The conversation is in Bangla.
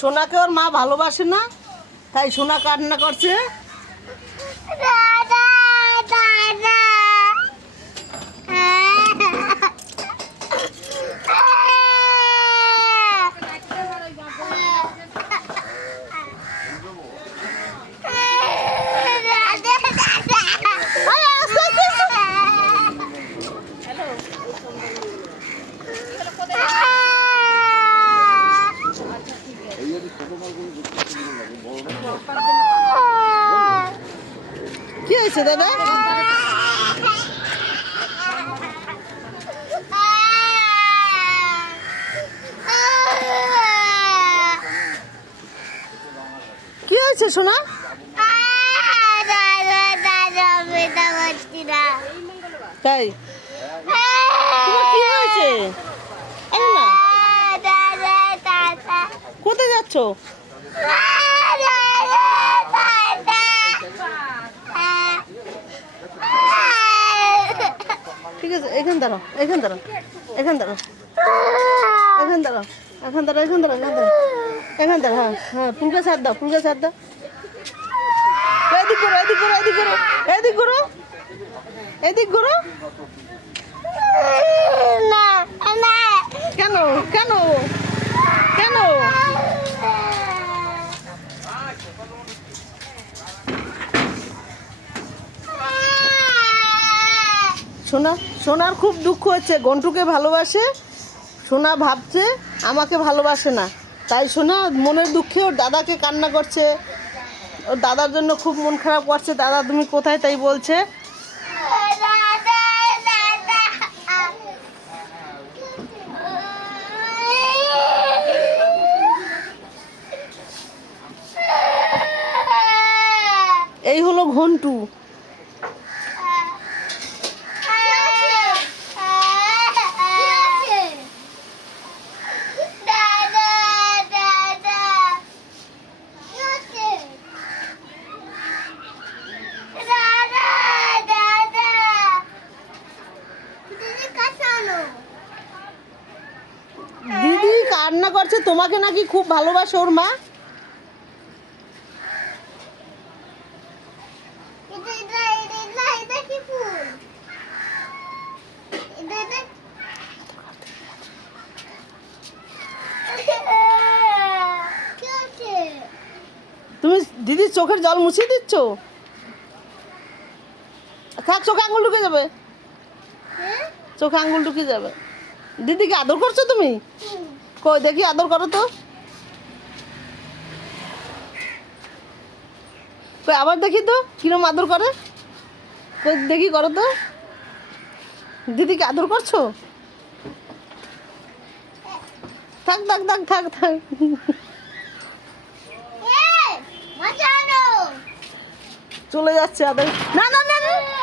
সোনাকে ওর মা ভালোবাসে না, তাই সোনা কান্না করছে। কি হয়েছে দাদা? কি হয়েছে সোনা? তাই তোমার কি হয়েছে? কোথায় যাচ্ছ? ঠিক আছে, এখান দাঁড়াও, এখান দাঁড়াও, এখান দাঁড়াও, এখান দাঁড়াও, এখান দাঁড়াও, এখান দাঁড়াও, এখান দাঁড়াও, এখান দাঁড়াও। হ্যাঁ হ্যাঁ, ফুলকা ছাড় দাও, ফুলকা ছাড় দাও। এদিক করো, এদিক করো, এদিক করো, এদিক করো, এদিক করো। কেন কেন কেন? সোনা, সোনার খুব দুঃখ হচ্ছে, গন্টুকে ভালোবাসে, সোনা ভাবছে আমাকে ভালোবাসে না, তাই সোনা মনের দুঃখে ওর দাদাকে কান্না করছে, ওর দাদার জন্য খুব মন খারাপ করছে। দাদা তুমি কোথায় তাই বলছে। এই হলো ঘন্টু। দিদি কান্না করছে, তোমাকে নাকি খুব ভালোবাসে ওর মা। তুমি দিদির চোখের জল মুছিয়ে দিচ্ছ। থাক, চোখে আঙুল ঢুকে যাবে, চোখে আঙুল ঢুকে যাবে। দিদিকে আদর করছো তুমি? কই দেখি, আদর করো তো। কই আবার দেখি তো কিরম আদর করে, কই দেখি, করো তো। দিদিকে আদর করছো? থাক থাক থাক থাক থাক। চলে যাচ্ছে আদর। না না না না।